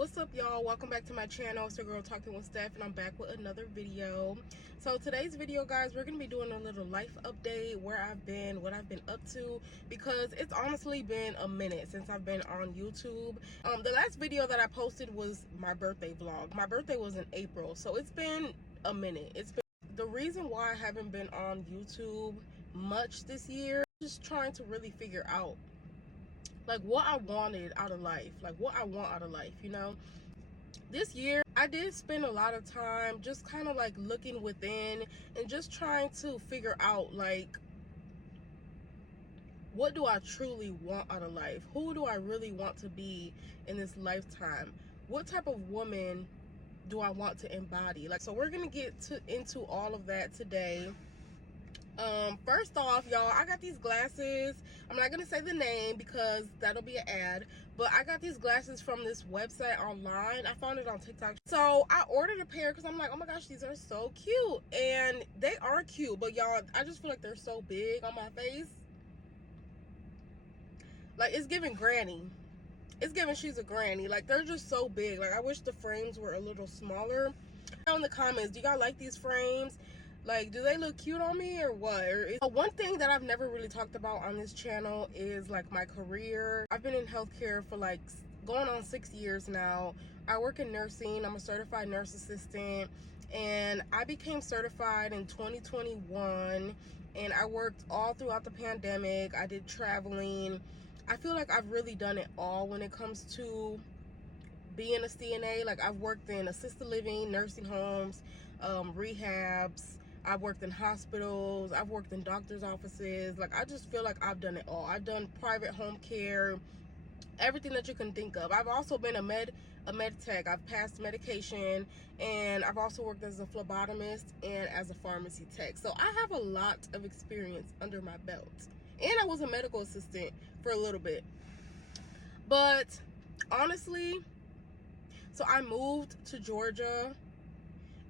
What's up, y'all? Welcome back to my channel. It's your girl Talking with Steph, and I'm back with another video. So today's video, guys, we're gonna be doing a little life update, where I've been, what I've been up to, because it's honestly been a minute since I've been on YouTube. The last video that I posted was my birthday vlog. My birthday was in April, so it's been a minute. The reason why I haven't been on YouTube much this year, just trying to really figure out like what I wanted out of life, like what I want out of life, you know. This year I did spend a lot of time just kind of like looking within and just trying to figure out, like, what do I truly want out of life? Who do I really want to be in this lifetime? What type of woman do I want to embody? Like, so we're gonna get into all of that today. First off, y'all, I got these glasses. I'm not gonna say the name because that'll be an ad, but I got these glasses from this website online. I found it on TikTok. So I ordered a pair because I'm like, oh my gosh, these are so cute. And they are cute, but y'all, I just feel like they're so big on my face. Like, it's giving granny. It's giving she's a granny. Like, they're just so big. Like, I wish the frames were a little smaller. Down in the comments, do y'all like these frames? Like, do they look cute on me or what? One thing that I've never really talked about on this channel is like my career. I've been in healthcare for like going on 6 years now. I work in nursing. I'm a certified nurse assistant, and I became certified in 2021, and I worked all throughout the pandemic. I did traveling. I feel like I've really done it all when it comes to being a CNA. Like, I've worked in assisted living, nursing homes, rehabs. I've worked in hospitals. I've worked in doctor's offices. Like, I just feel like I've done it all. I've done private home care, everything that you can think of. I've also been a med tech. I've passed medication, and I've also worked as a phlebotomist and as a pharmacy tech. So I have a lot of experience under my belt. And I was a medical assistant for a little bit. But honestly, so I moved to Georgia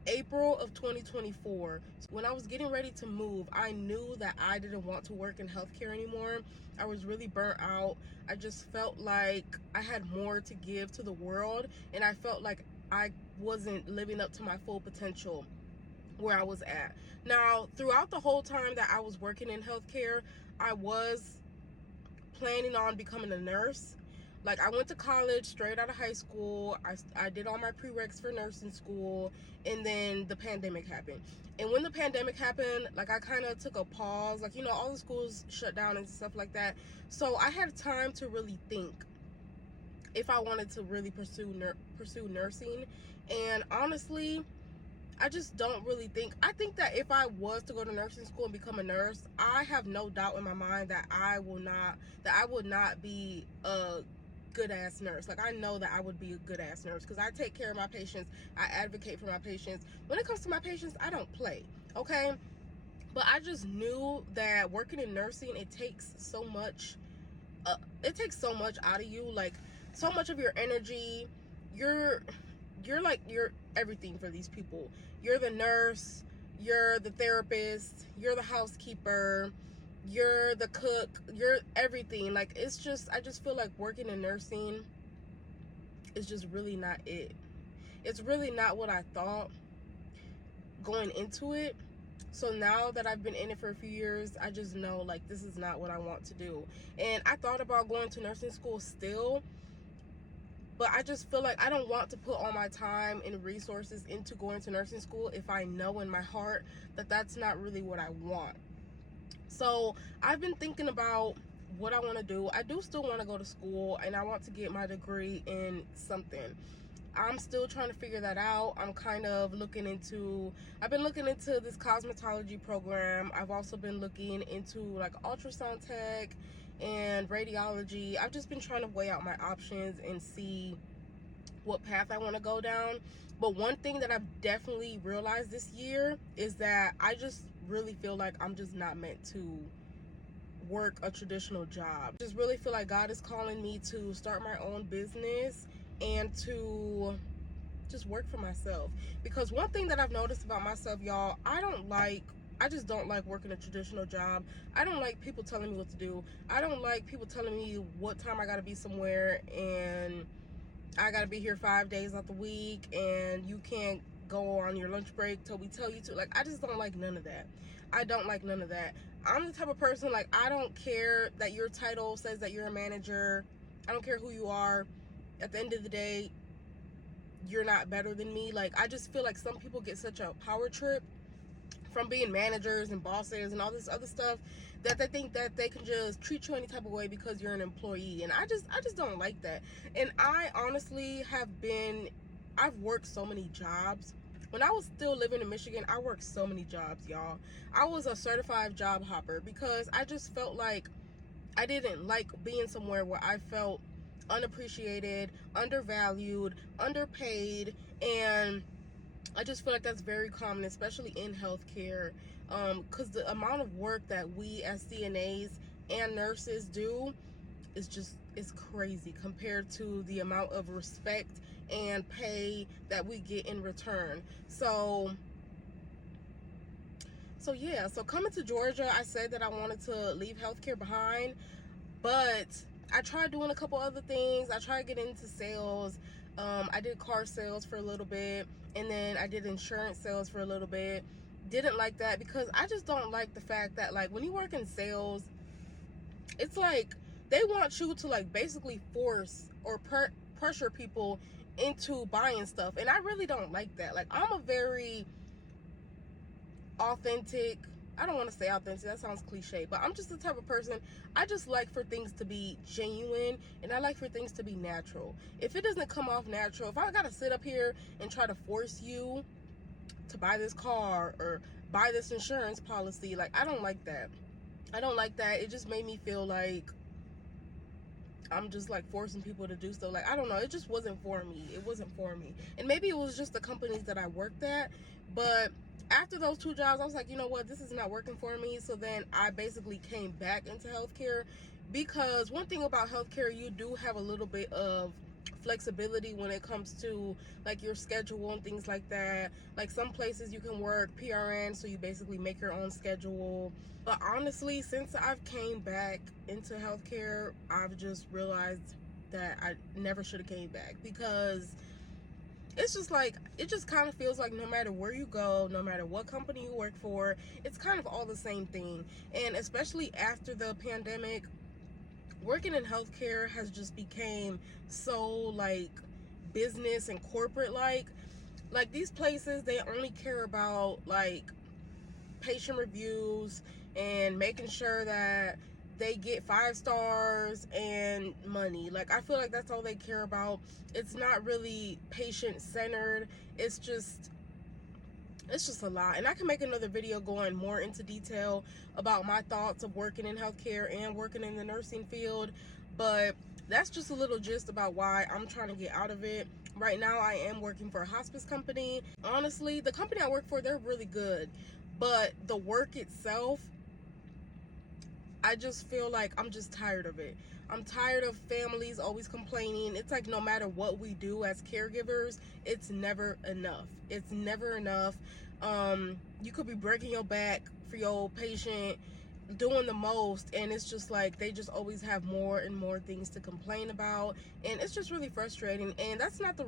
April of 2024. When I was getting ready to move, I knew that I didn't want to work in healthcare anymore. I was really burnt out. I just felt like I had more to give to the world, and I felt like I wasn't living up to my full potential where I was at. Now, throughout the whole time that I was working in healthcare, I was planning on becoming a nurse. Like, I went to college straight out of high school. I did all my prereqs for nursing school, and then the pandemic happened. And when the pandemic happened, like, I kind of took a pause. Like, you know, all the schools shut down and stuff like that. So I had time to really think if I wanted to really pursue nursing. And honestly, I just don't really think. I think that if I was to go to nursing school and become a nurse, I have no doubt in my mind that I would not be a good ass nurse. Like, I know that I would be a good ass nurse because I take care of my patients. I advocate for my patients. When it comes to my patients, I don't play, okay? But I just knew that working in nursing, it takes so much out of you. Like, so much of your energy. You're everything for these people. You're the nurse, you're the therapist, you're the housekeeper, you're the cook, you're everything. Like, it's just, I just feel like working in nursing is just really not it. It's really not what I thought going into it. So now that I've been in it for a few years, I just know, like, this is not what I want to do. And I thought about going to nursing school still, but I just feel like I don't want to put all my time and resources into going to nursing school if I know in my heart that that's not really what I want. So I've been thinking about what I want to do. I do still want to go to school, and I want to get my degree in something. I'm still trying to figure that out. I'm kind of looking into, I've been looking into this cosmetology program. I've also been looking into like ultrasound tech and radiology. I've just been trying to weigh out my options and see what path I want to go down. But one thing that I've definitely realized this year is that I just really feel like I'm just not meant to work a traditional job. I just really feel like God is calling me to start my own business and to just work for myself. Because one thing that I've noticed about myself, y'all, I just don't like working a traditional job. I don't like people telling me what to do. I don't like people telling me what time I gotta be somewhere and I gotta be here 5 days out the week, and you can't go on your lunch break till we tell you to. Like, I just don't like none of that. I don't like none of that. I'm the type of person, like, I don't care that your title says that you're a manager. I don't care who you are. At the end of the day, you're not better than me. Like, I just feel like some people get such a power trip from being managers and bosses and all this other stuff, that they think that they can just treat you any type of way because you're an employee. And I just don't like that. And I honestly I've worked so many jobs. When I was still living in Michigan, I worked so many jobs, y'all. I was a certified job hopper because I just felt like I didn't like being somewhere where I felt unappreciated, undervalued, underpaid. And I just feel like that's very common, especially in healthcare, because the amount of work that we as CNAs and nurses do is crazy compared to the amount of respect and pay that we get in return. So yeah, so coming to Georgia, I said that I wanted to leave healthcare behind, but I tried doing a couple other things. I tried getting into sales. I did car sales for a little bit, and then I did insurance sales for a little bit. Didn't like that because I just don't like the fact that, like, when you work in sales, it's like they want you to, like, basically force or pressure people into buying stuff, and I really don't like that. Like, I'm a very authentic, I don't want to say authentic, that sounds cliche, but I'm just the type of person, I just like for things to be genuine, and I like for things to be natural. If it doesn't come off natural, if I gotta sit up here and try to force you to buy this car or buy this insurance policy, like, I don't like that. I don't like that. It just made me feel like I'm just, like, forcing people to do stuff. Like, I don't know, it just wasn't for me. It wasn't for me. And maybe it was just the companies that I worked at, but after those 2 jobs, I was like, you know what, this is not working for me. So then I basically came back into healthcare, because one thing about healthcare, you do have a little bit of flexibility when it comes to, like, your schedule and things like that. Like, some places you can work PRN, so you basically make your own schedule. But honestly, since I've came back into healthcare, I've just realized that I never should have came back, because it's just like, it just kind of feels like no matter where you go, no matter what company you work for, it's kind of all the same thing. And especially after the pandemic, working in healthcare has just became so, like, business and corporate. Like these places, they only care about, like, patient reviews and making sure that they get 5 stars and money. Like, I feel like that's all they care about. It's not really patient centered. It's just a lot. And I can make another video going more into detail about my thoughts of working in healthcare and working in the nursing field, but that's just a little gist about why I'm trying to get out of it. Right now, I am working for a hospice company. Honestly, the company I work for, they're really good, but the work itself, I just feel like I'm just tired of it. I'm tired of families always complaining. It's like no matter what we do as caregivers, it's never enough. It's never enough. You could be breaking your back for your patient, doing the most, and it's just like they just always have more and more things to complain about, and it's just really frustrating. And that's not the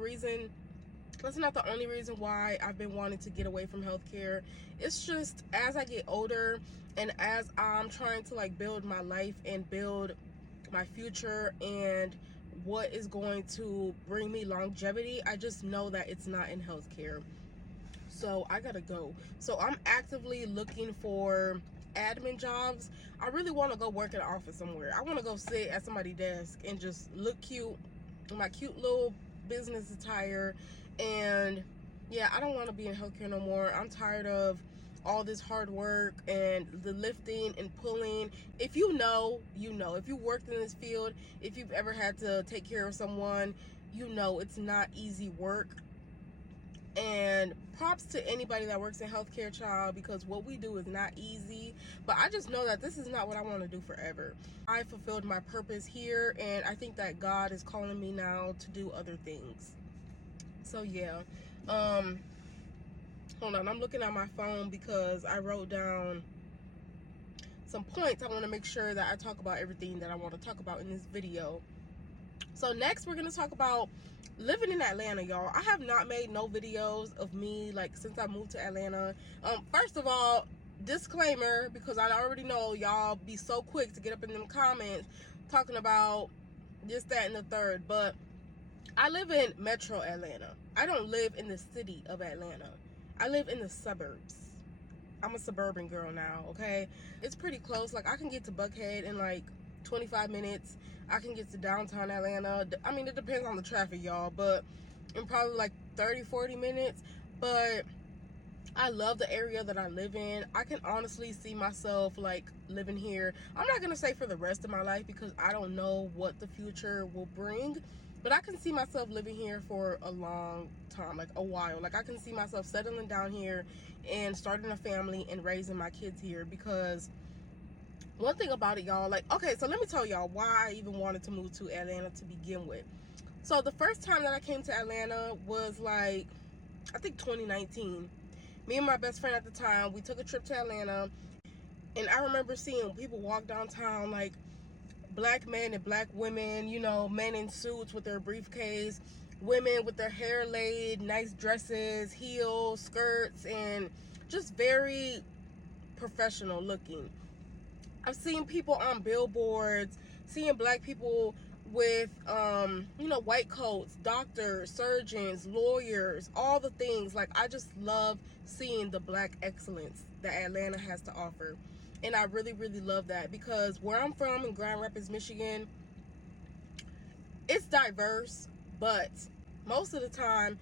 only reason why I've been wanting to get away from healthcare. It's just, as I get older and as I'm trying to, like, build my life and build my future and what is going to bring me longevity, I just know that it's not in healthcare. So I gotta go. So I'm actively looking for admin jobs. I really want to go work in an office somewhere. I want to go sit at somebody's desk and just look cute in my cute little business attire. And yeah, I don't want to be in healthcare no more. I'm tired of all this hard work and the lifting and pulling. If you know, you know. If you worked in this field, if you've ever had to take care of someone, you know it's not easy work. And props to anybody that works in healthcare, child, because what we do is not easy. But I just know that this is not what I want to do forever. I fulfilled my purpose here, and I think that God is calling me now to do other things. So yeah, hold on, I'm looking at my phone because I wrote down some points. I want to make sure that I talk about everything that I want to talk about in this video. So next we're gonna talk about living in Atlanta, y'all. I have not made no videos of me like since I moved to Atlanta. First of all, disclaimer, because I already know y'all be so quick to get up in them comments talking about this, that, and the third, but I live in Metro Atlanta. I don't live in the city of Atlanta. I live in the suburbs. I'm a suburban girl now, okay? It's pretty close. Like, I can get to Buckhead in like 25 minutes. I can get to downtown Atlanta. I mean, it depends on the traffic, y'all, but in probably like 30, 40 minutes. But I love the area that I live in. I can honestly see myself like living here. I'm not gonna say for the rest of my life because I don't know what the future will bring, but I can see myself living here for a long time, like a while. Like, I can see myself settling down here and starting a family and raising my kids here. Because one thing about it, y'all, like, okay, so let me tell y'all why I even wanted to move to Atlanta to begin with. So the first time that I came to Atlanta was like, I think 2019. Me and my best friend at the time, we took a trip to Atlanta, and I remember seeing people walk downtown, like black men and black women, you know, men in suits with their briefcase, women with their hair laid, nice dresses, heels, skirts, and just very professional looking. I've seen people on billboards, seeing black people with, you know, white coats, doctors, surgeons, lawyers, all the things. Like, I just love seeing the black excellence that Atlanta has to offer. And I really, really love that, because where I'm from in Grand Rapids, Michigan, it's diverse, but most of the time,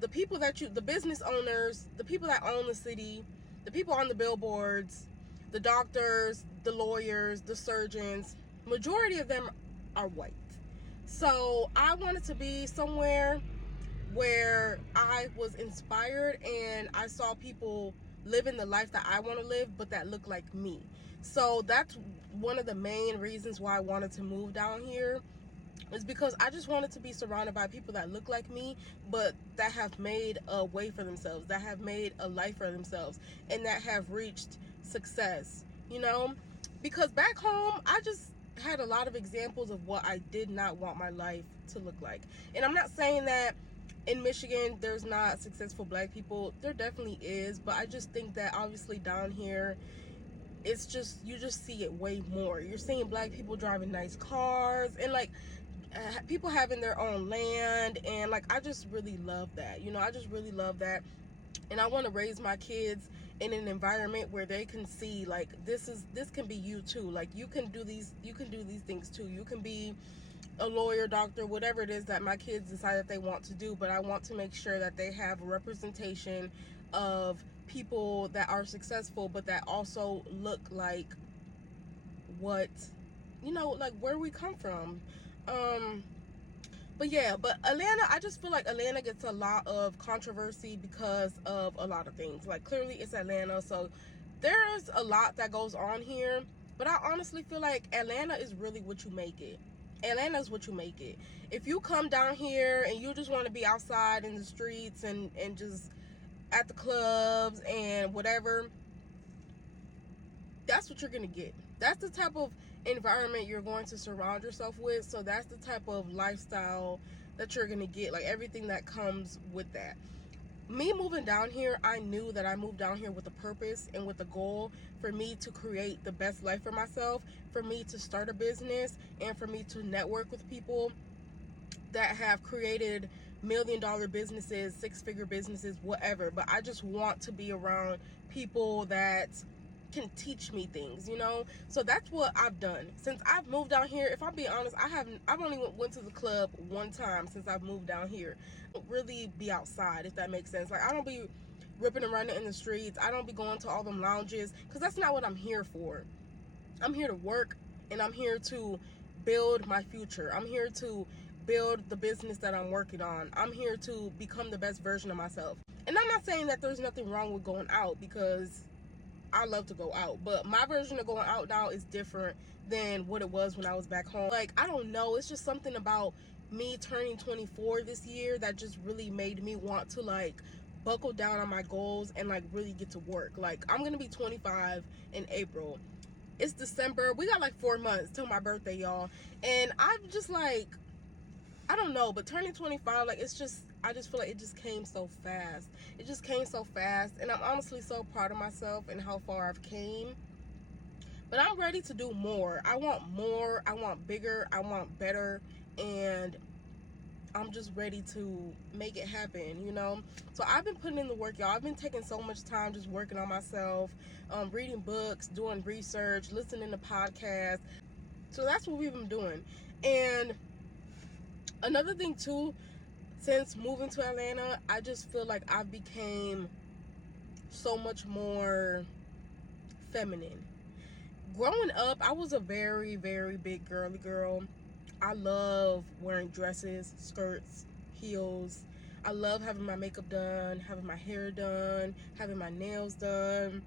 the people the business owners, the people that own the city, the people on the billboards, the doctors, the lawyers, the surgeons, majority of them are white. So I wanted to be somewhere where I was inspired and I saw people living the life that I want to live, but that look like me. So that's one of the main reasons why I wanted to move down here, is because I just wanted to be surrounded by people that look like me, but that have made a way for themselves, that have made a life for themselves, and that have reached success, you know? Because back home, I just had a lot of examples of what I did not want my life to look like. And I'm not saying that in Michigan there's not successful black people. There definitely is, but I just think that obviously down here, it's just, you just see it way more. You're seeing black people driving nice cars, and like people having their own land, and like I just really love that, you know. I just really love that, and I want to raise my kids in an environment where they can see like this can be you too. Like, you can do these things too. You can be a lawyer, doctor, whatever it is that my kids decide that they want to do, but I want to make sure that they have a representation of people that are successful, but that also look like what, you know, like where we come from. But yeah, but Atlanta, I just feel like Atlanta gets a lot of controversy because of a lot of things. Like, clearly it's Atlanta, so there's a lot that goes on here, but I honestly feel like Atlanta is really what you make it. Atlanta is what you make it. If you come down here and you just want to be outside in the streets and just at the clubs and whatever, that's what you're gonna get. That's the type of environment you're going to surround yourself with. So that's the type of lifestyle that you're gonna get, like everything that comes with that. Me moving down here, I knew that I moved down here with a purpose and with a goal for me to create the best life for myself, for me to start a business, and for me to network with people that have created $1-million businesses, 6-figure businesses, whatever. But I just want to be around people that can teach me things, you know. So that's what I've done since I've moved down here. If I'm being honest, I've only went to the club one time since I've moved down here. I don't really be outside, if that makes sense. Like, I don't be ripping and running in the streets. I don't be going to all them lounges, because that's not what I'm here for. I'm here to work, and I'm here to build my future. I'm here to build the business that I'm working on. I'm here to become the best version of myself. And I'm not saying that there's nothing wrong with going out, because I love to go out, but my version of going out now is different than what it was when I was back home. Like, I don't know, it's just something about me turning 24 this year that just really made me want to like buckle down on my goals and like really get to work. Like, I'm gonna be 25 in April. It's December. We got like 4 months till my birthday, y'all. And I'm just like, I don't know, but turning 25, like, it's just, I just feel like it just came so fast. It just came so fast, and I'm honestly so proud of myself and how far I've came. But I'm ready to do more. I want bigger, I want better, and I'm just ready to make it happen, you know? So I've been putting in the work, y'all. I've been taking so much time just working on myself, reading books, doing research, listening to podcasts. So that's what we've been doing. And another thing too, since moving to Atlanta, I just feel like I became so much more feminine. Growing up, I was a very, very big girly girl. I love wearing dresses, skirts, heels. I love having my makeup done, having my hair done, having my nails done.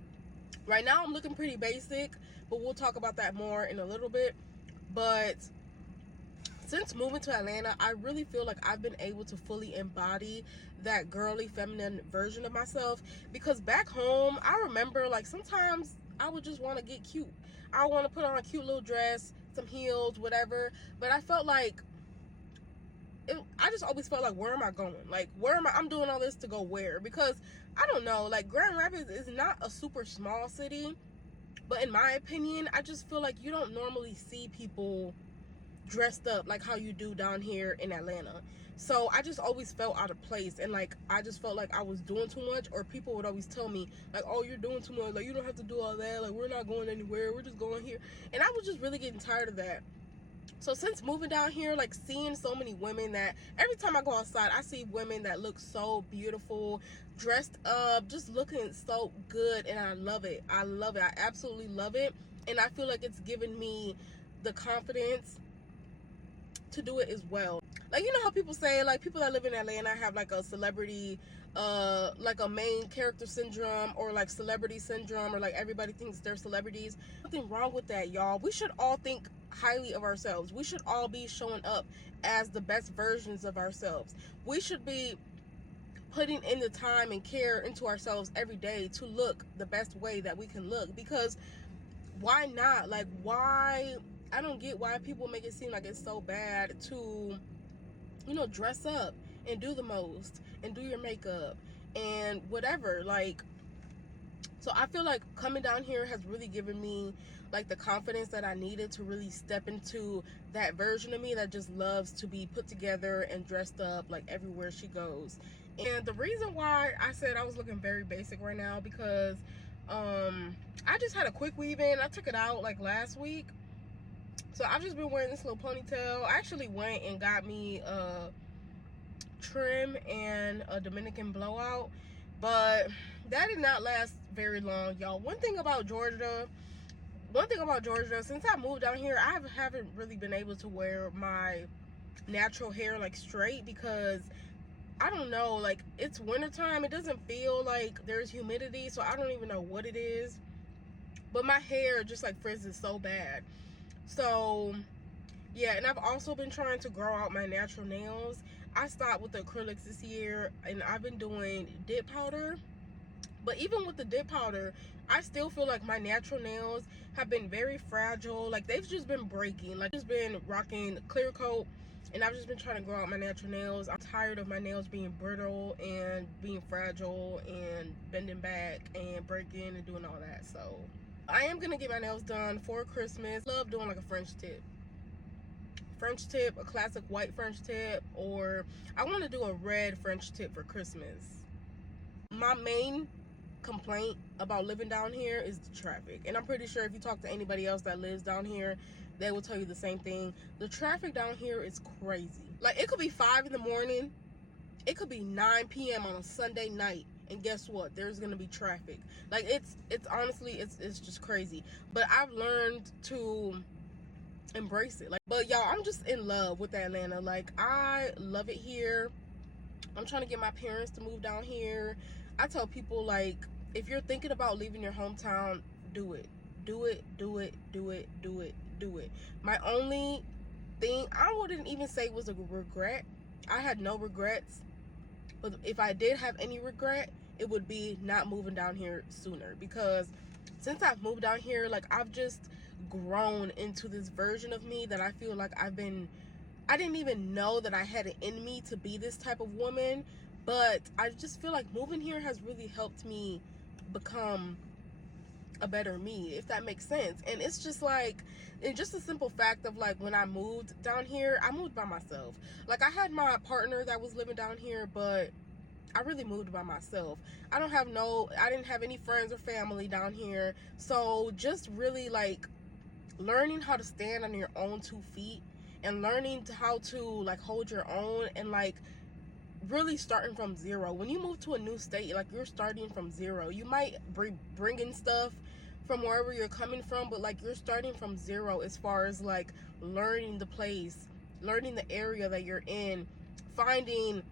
Right now, I'm looking pretty basic, but we'll talk about that more in a little bit. But since moving to Atlanta, I really feel like I've been able to fully embody that girly, feminine version of myself. Because back home, I remember, like, sometimes I would just want to get cute. I want to put on a cute little dress, some heels, whatever. But I felt like, I just always felt like, where am I going? Like, where am I? I'm doing all this to go where? Because, I don't know, like, Grand Rapids is not a super small city. But in my opinion, I just feel like you don't normally see people dressed up like how you do down here in Atlanta. So I just always felt out of place, and like I just felt like I was doing too much, or people would always tell me like, oh, you're doing too much, like you don't have to do all that, like we're not going anywhere, we're just going here. And I was just really getting tired of that. So since moving down here, like seeing so many women, that every time I go outside I see women that look so beautiful, dressed up, just looking so good, and I love it. I love it. I absolutely love it. And I feel like it's given me the confidence to do it as well. Like, you know how people say, like, people that live in Atlanta have like a celebrity, like a main character syndrome, or like celebrity syndrome, or like everybody thinks they're celebrities. Nothing wrong with that, y'all. We should all think highly of ourselves. We should all be showing up as the best versions of ourselves. We should be putting in the time and care into ourselves every day to look the best way that we can look. Because why not? Like, why? I don't get why people make it seem like it's so bad to, you know, dress up and do the most and do your makeup and whatever. Like, so I feel like coming down here has really given me like the confidence that I needed to really step into that version of me that just loves to be put together and dressed up like everywhere she goes. And the reason why I said I was looking very basic right now, because I just had a quick weave in. I took it out like last week. So I've just been wearing this little ponytail. I actually went and got me a trim and a Dominican blowout, but that did not last very long, y'all. One thing about Georgia, since I moved down here, I haven't really been able to wear my natural hair like straight, because I don't know, like it's wintertime. It doesn't feel like there's humidity, so I don't even know what it is. But my hair just like frizzes so bad. So yeah, and I've also been trying to grow out my natural nails. I stopped with the acrylics this year, and I've been doing dip powder. But even with the dip powder, I still feel like my natural nails have been very fragile. Like, they've just been breaking. Like, I've just been rocking clear coat, and I've just been trying to grow out my natural nails. I'm tired of my nails being brittle and being fragile and bending back and breaking and doing all that. So I am gonna get my nails done for Christmas. Love doing like a French tip, a classic white French tip, or I want to do a red French tip for Christmas. My main complaint about living down here is the traffic, and I'm pretty sure if you talk to anybody else that lives down here, they will tell you the same thing. The traffic down here is crazy. Like, it could be 5 in the morning, it could be 9 p.m. on a Sunday night, and guess what? There's gonna be traffic. Like, it's honestly, it's just crazy. But I've learned to embrace it. Like, but y'all, I'm just in love with Atlanta. Like, I love it here. I'm trying to get my parents to move down here. I tell people, like, if you're thinking about leaving your hometown, do it. Do it, do it, do it, do it, do it. My only thing, I wouldn't even say was a regret. I had no regrets. But if I did have any regret, it would be not moving down here sooner. Because since I've moved down here, like, I've just grown into this version of me that I feel like I've been I didn't even know that I had it in me to be this type of woman, but I just feel like moving here has really helped me become a better me, if that makes sense. And it's just like, and just a simple fact of like, when I moved down here, I moved by myself. Like, I had my partner that was living down here, but I really moved by myself. I didn't have any friends or family down here. So just really like learning how to stand on your own 2 feet, and learning how to like hold your own, and like really starting from zero. When you move to a new state, like, you're starting from zero. You might bring in stuff from wherever you're coming from, but like, you're starting from zero as far as like learning the place, learning the area that you're in, finding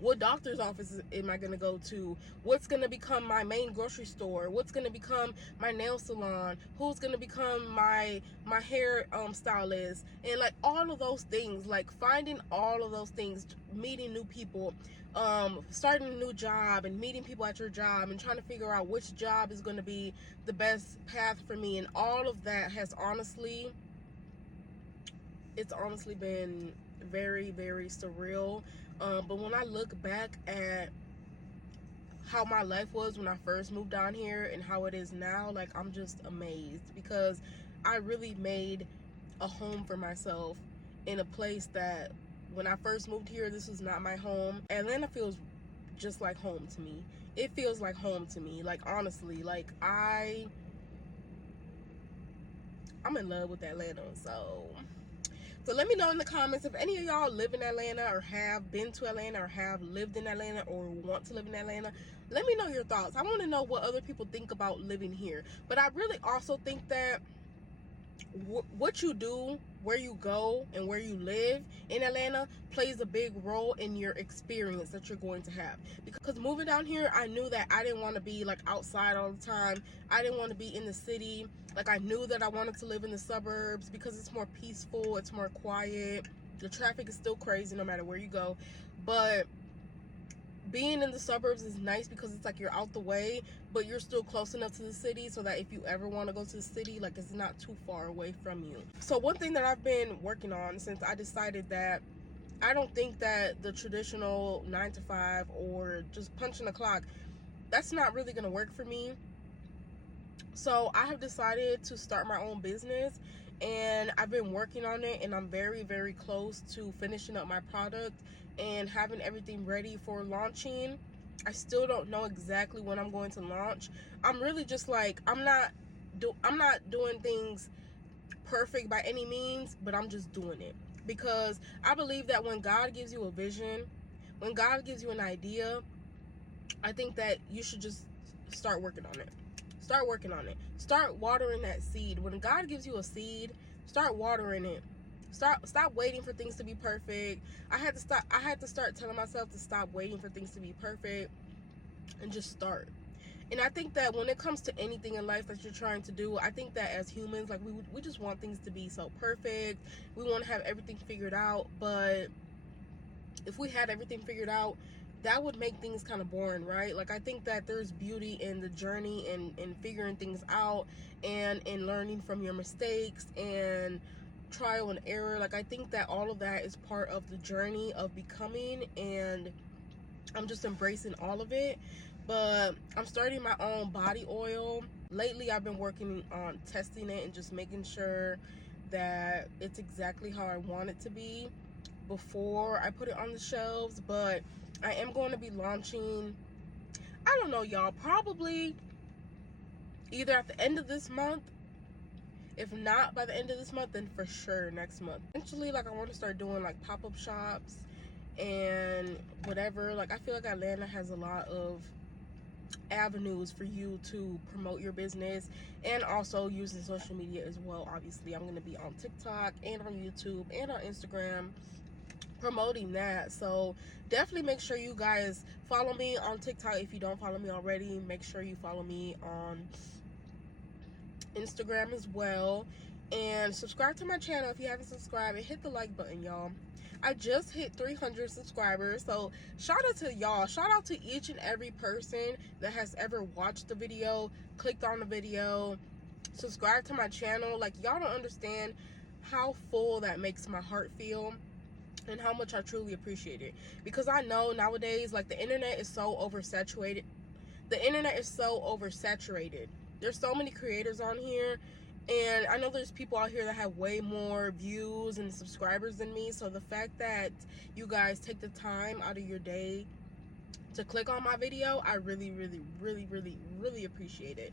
what doctor's office am I going to go to, what's going to become my main grocery store, what's going to become my nail salon, who's going to become my hair stylist, and like all of those things, like finding all of those things, meeting new people, starting a new job and meeting people at your job, and trying to figure out which job is going to be the best path for me. And all of that has it's honestly been very, very surreal. But when I look back at how my life was when I first moved down here and how it is now, like, I'm just amazed, because I really made a home for myself in a place that, when I first moved here, this was not my home. Atlanta feels just like home to me. It feels like home to me. Like, honestly, like, I'm in love with Atlanta. So let me know in the comments if any of y'all live in Atlanta, or have been to Atlanta, or have lived in Atlanta, or want to live in Atlanta. Let me know your thoughts. I want to know what other people think about living here. But I really also think that what you do, where you go, and where you live in Atlanta plays a big role in your experience that you're going to have. Because moving down here, I knew that I didn't want to be like outside all the time. I didn't want to be in the city. Like, I knew that I wanted to live in the suburbs because it's more peaceful, it's more quiet. The traffic is still crazy no matter where you go, but being in the suburbs is nice because it's like you're out the way, but you're still close enough to the city so that if you ever want to go to the city, like, it's not too far away from you. So one thing that I've been working on since I decided that I don't think that the traditional 9 to 5 or just punching the clock, that's not really going to work for me. So I have decided to start my own business, and I've been working on it, and I'm very, very close to finishing up my product and having everything ready for launching. I still don't know exactly when I'm going to launch. I'm really just like, I'm not doing things perfect by any means, but I'm just doing it because I believe that when God gives you a vision, when God gives you an idea, I think that you should just start working on it. Start working on it. Start watering that seed. When God gives you a seed, start watering it. Stop waiting for things to be perfect. I had to start telling myself to stop waiting for things to be perfect and just start. And I think that when it comes to anything in life that you're trying to do, I think that as humans, like, we just want things to be so perfect. We want to have everything figured out, but if we had everything figured out, that would make things kind of boring, right? Like, I think that there's beauty in the journey and figuring things out, and in learning from your mistakes and trial and error. Like, I think that all of that is part of the journey of becoming, and I'm just embracing all of it. But I'm starting my own body oil. Lately, I've been working on testing it and just making sure that it's exactly how I want it to be before I put it on the shelves. But I am going to be launching, I don't know, y'all, probably either at the end of this month. If not by the end of this month, then for sure next month. Eventually, like, I want to start doing like pop-up shops and whatever. Like, I feel like Atlanta has a lot of avenues for you to promote your business, and also using social media as well. Obviously, I'm going to be on TikTok and on YouTube and on Instagram promoting that. So definitely make sure you guys follow me on TikTok. If you don't follow me already, make sure you follow me on Instagram as well, and subscribe to my channel if you haven't subscribed, and hit the like button, y'all. I just hit 300 subscribers, so shout out to y'all. Shout out to each and every person that has ever watched the video, clicked on the video, subscribed to my channel. Like, y'all don't understand how full that makes my heart feel. and how much I truly appreciate it. Because I know nowadays, like, the internet is so oversaturated. There's so many creators on here, and I know there's people out here that have way more views and subscribers than me. So the fact that you guys take the time out of your day to click on my video, I really, really, really, really, really appreciate it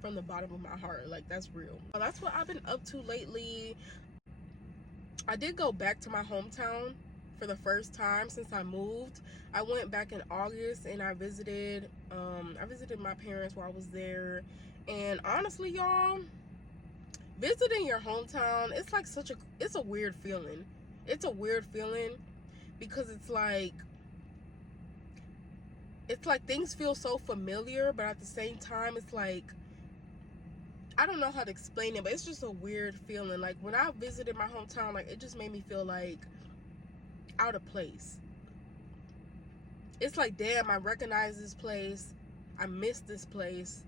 from the bottom of my heart. Like, that's real. That's what I've been up to lately. I did go back to my hometown for the first time since I moved. I went back in August and I visited my parents while I was there. And honestly, y'all, visiting your hometown, it's like it's a weird feeling. It's a weird feeling because it's like things feel so familiar, but at the same time, it's like, I don't know how to explain it, but it's just a weird feeling. Like, when I visited my hometown, like, it just made me feel like out of place. It's like, damn, I recognize this place, I miss this place,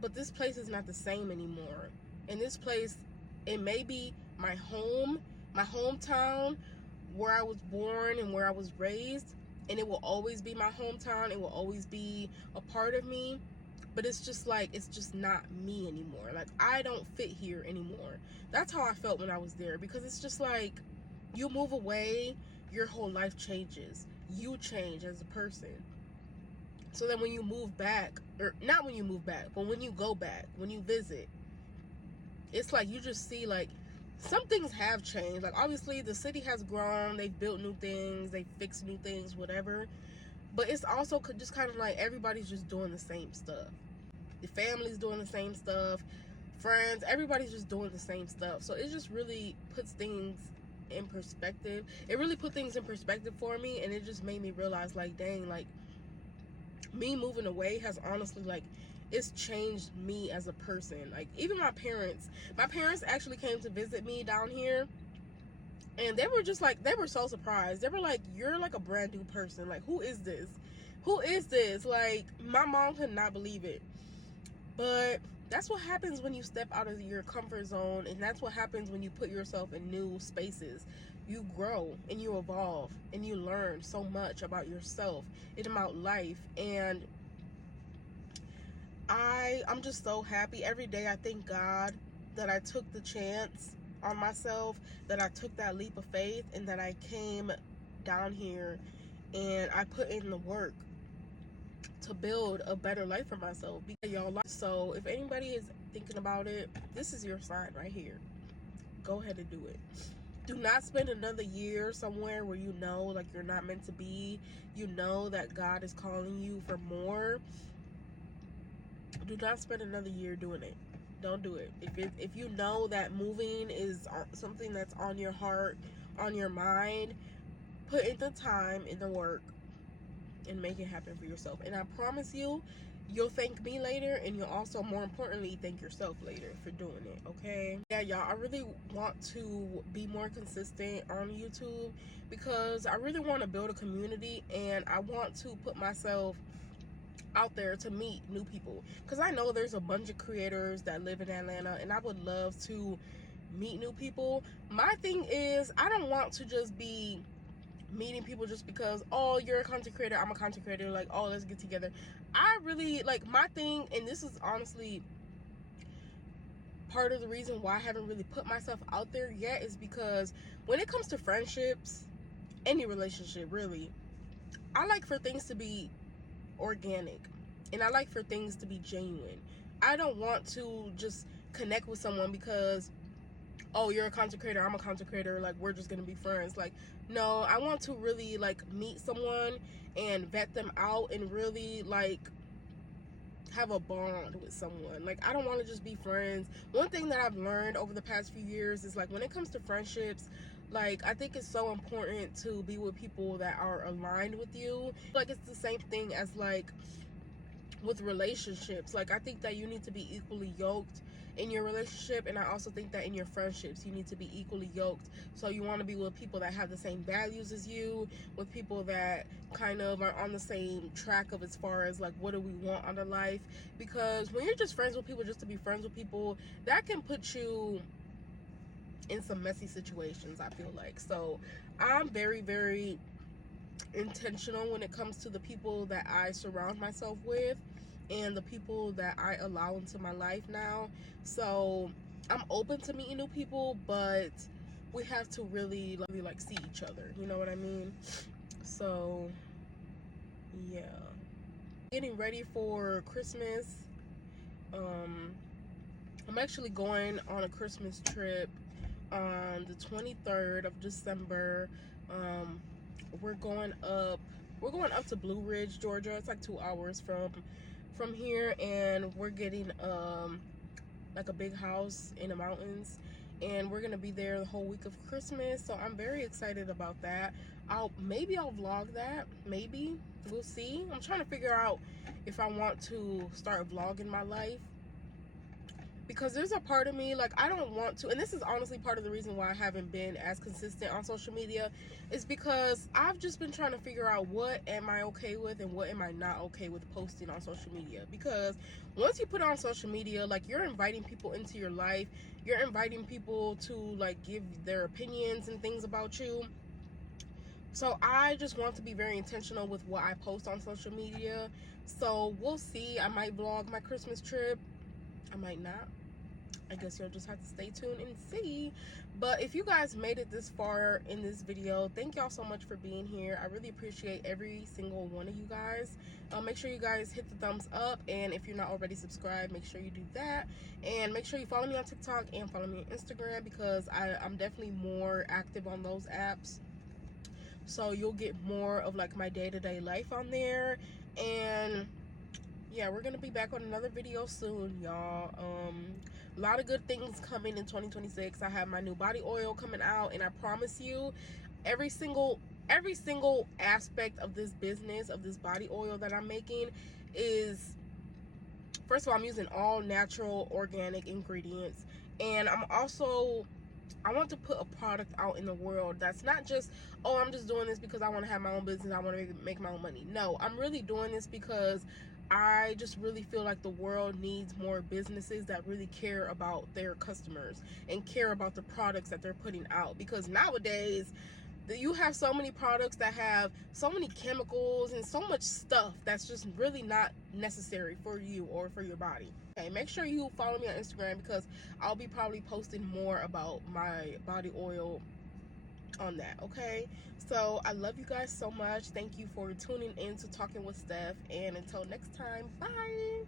but this place is not the same anymore. And this place, it may be my home, my hometown, where I was born and where I was raised, and it will always be my hometown. It will always be a part of me, but it's just like, it's just not me anymore. Like, I don't fit here anymore. That's how I felt when I was there, because it's just like, you move away, your whole life changes. You change as a person. So then when you move back, or not when you move back, but when you go back, when you visit, it's like you just see, like, some things have changed. Like, obviously the city has grown, they've built new things, they fixed new things, whatever. But it's also just kind of like everybody's just doing the same stuff. The family's doing the same stuff, friends, everybody's just doing the same stuff. So it just really puts things in perspective. It really put things in perspective for me, and it just made me realize, like, dang, like, me moving away has honestly, like, it's changed me as a person. Like, even my parents actually came to visit me down here, and they were just like, they were so surprised. They were like, you're like a brand new person. Like, who is this? Like, my mom could not believe it. But that's what happens when you step out of your comfort zone, and that's what happens when you put yourself in new spaces. You grow and you evolve and you learn so much about yourself and about life. And I'm just so happy every day. I thank God that I took the chance on myself, that I took that leap of faith, and that I came down here and I put in the work to build a better life for myself. So if anybody is thinking about it, this is your sign right here. Go ahead and do it. Do not spend another year somewhere where you know, like, you're not meant to be. You know that God is calling you for more. Do not spend another year doing it. Don't do it. If you know that moving is something that's on your heart, on your mind, put in the time, in the work, and make it happen for yourself. And I promise you, you'll thank me later, and you'll also, more importantly, thank yourself later for doing it. Okay? Yeah, y'all, I really want to be more consistent on YouTube, because I really want to build a community, and I want to put myself out there to meet new people, because I know there's a bunch of creators that live in Atlanta, and I would love to meet new people. My thing is, I don't want to just be meeting people just because, oh, you're a content creator, I'm a content creator, like, oh, let's get together. I really, like, my thing, and this is honestly part of the reason why I haven't really put myself out there yet, is because when it comes to friendships, any relationship really, I like for things to be organic, and I like for things to be genuine. I don't want to just connect with someone because, oh, you're a content creator, I'm a content creator, like, we're just gonna be friends. Like, no, I want to really, like, meet someone and vet them out and really, like, have a bond with someone. Like, I don't want to just be friends. One thing that I've learned over the past few years is, like, when it comes to friendships, like, I think it's so important to be with people that are aligned with you. Like, it's the same thing as, like, with relationships. Like, I think that you need to be equally yoked in your relationship, and I also think that in your friendships you need to be equally yoked. So you want to be with people that have the same values as you, with people that kind of are on the same track of, as far as, like, what do we want out of life. Because when you're just friends with people just to be friends with people, that can put you in some messy situations, I feel like. So I'm very, very intentional when it comes to the people that I surround myself with and the people that I allow into my life now. So I'm open to meeting new people, but we have to really like see each other, you know what I mean? So yeah, getting ready for Christmas. I'm actually going on a Christmas trip on the 23rd of December. Um, we're going up to Blue Ridge, Georgia. It's like 2 hours from here, and we're getting like a big house in the mountains, and we're gonna be there the whole week of Christmas. So I'm very excited about that. Maybe I'll vlog that. Maybe we'll see. I'm trying to figure out if I want to start vlogging my life, because there's a part of me, like, I don't want to, and this is honestly part of the reason why I haven't been as consistent on social media, is because I've just been trying to figure out what am I okay with and what am I not okay with posting on social media. Because once you put on social media, like, you're inviting people into your life, you're inviting people to like give their opinions and things about you. So I just want to be very intentional with what I post on social media. So we'll see. I might vlog my Christmas trip, I might not. I guess you'll just have to stay tuned and see. But if you guys made it this far in this video, thank y'all so much for being here. I really appreciate every single one of you guys. Make sure you guys hit the thumbs up, and if you're not already subscribed, make sure you do that. And make sure you follow me on TikTok and follow me on Instagram, because I'm definitely more active on those apps. So you'll get more of like my day-to-day life on there. And yeah, we're gonna be back on another video soon, y'all. A lot of good things coming in 2026. I have my new body oil coming out, and I promise you, every single aspect of this business, of this body oil that I'm making, is, first of all, I'm using all natural organic ingredients, and I want to put a product out in the world that's not just, oh, I'm just doing this because I want to have my own business, I want to make my own money. No, I'm really doing this because I just really feel like the world needs more businesses that really care about their customers and care about the products that they're putting out. Because nowadays, you have so many products that have so many chemicals and so much stuff that's just really not necessary for you or for your body. Okay, make sure you follow me on Instagram, because I'll be probably posting more about my body oil on that. Okay, so I love you guys so much. Thank you for tuning in to Talking with Steph, and until next time, bye.